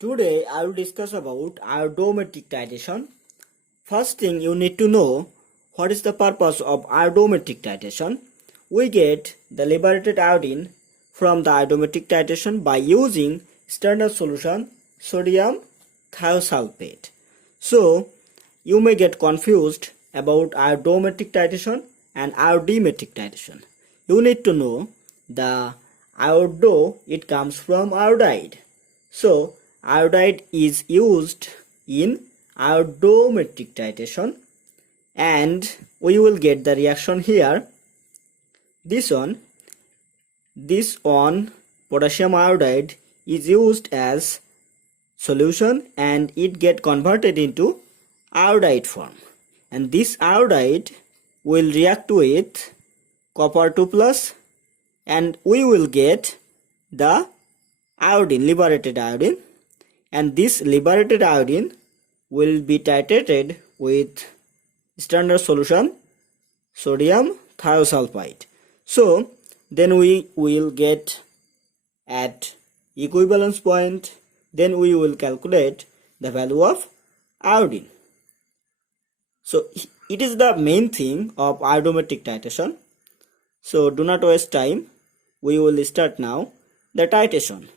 Today I will discuss about iodometric titration. First thing you need to know what is the purpose of iodometric titration. We get the liberated iodine from the iodometric titration by using standard solution sodium thiosulfate. So you may get confused about iodometric titration and iodometric titration. You need to know the iodo, it comes from iodide. So iodide is used in iodometric titration and we will get the reaction here. This on potassium iodide is used as solution and it get converted into iodide form, and this iodide will react with copper 2 plus and we will get the iodine, liberated iodine, and this liberated iodine will be titrated with standard solution sodium thiosulfate. So then we will get at equivalence point, then we will calculate the value of iodine. So it is the main thing of iodometric titration. So do not waste time, we will start now the titration.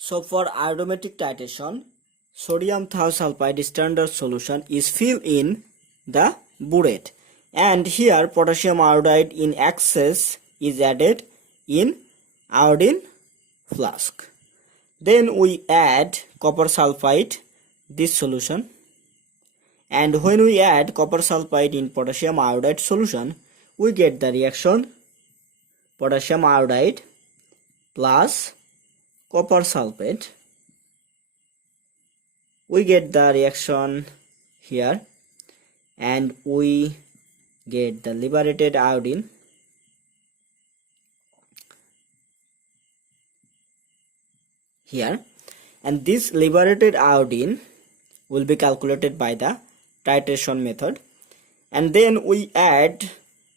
So for iodometric titration, sodium thiosulfide standard solution is filled in the burette, and here potassium iodide in excess is added in iodine flask. Then we add copper sulfide this solution, and when we add copper sulfide in potassium iodide solution, we get the reaction potassium iodide plus copper sulfate. We get the reaction here and we get the liberated iodine here, and this liberated iodine will be calculated by the titration method, and then we add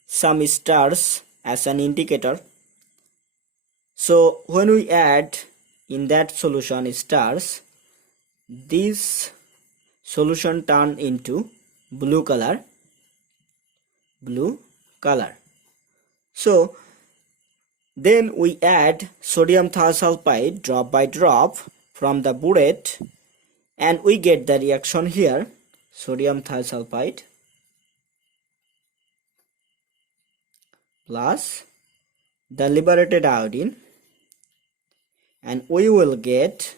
some stars as an indicator. So when we add in that solution stars, this solution turn into blue color. So then we add sodium thiosulfide drop by drop from the burette and we get the reaction here sodium thiosulfide plus the liberated iodine, and we will get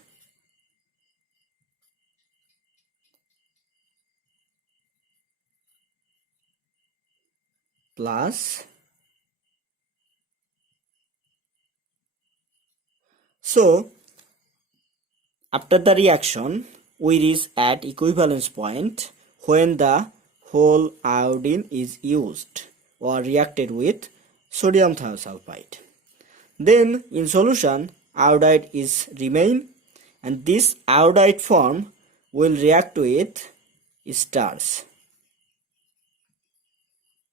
plus. So after the reaction we reach at equivalence point when the whole iodine is used or reacted with sodium thiosulfide. Then in solution iodide is remain, and this iodide form will react with stars,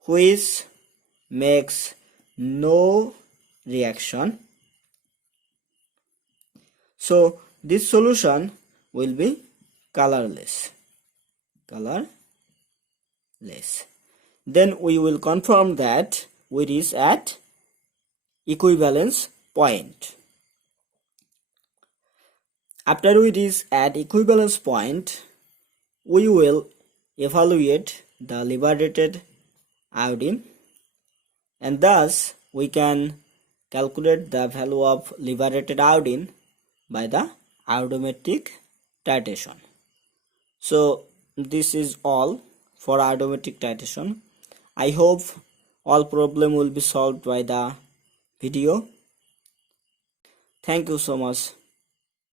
which makes no reaction. So this solution will be colorless. Then we will confirm that we reach at equivalence point. After we reach at equivalence point, we will evaluate the liberated iodine, and thus we can calculate the value of liberated iodine by the iodometric titration. So this is all for iodometric titration. I hope all problem will be solved by the video. Thank you so much.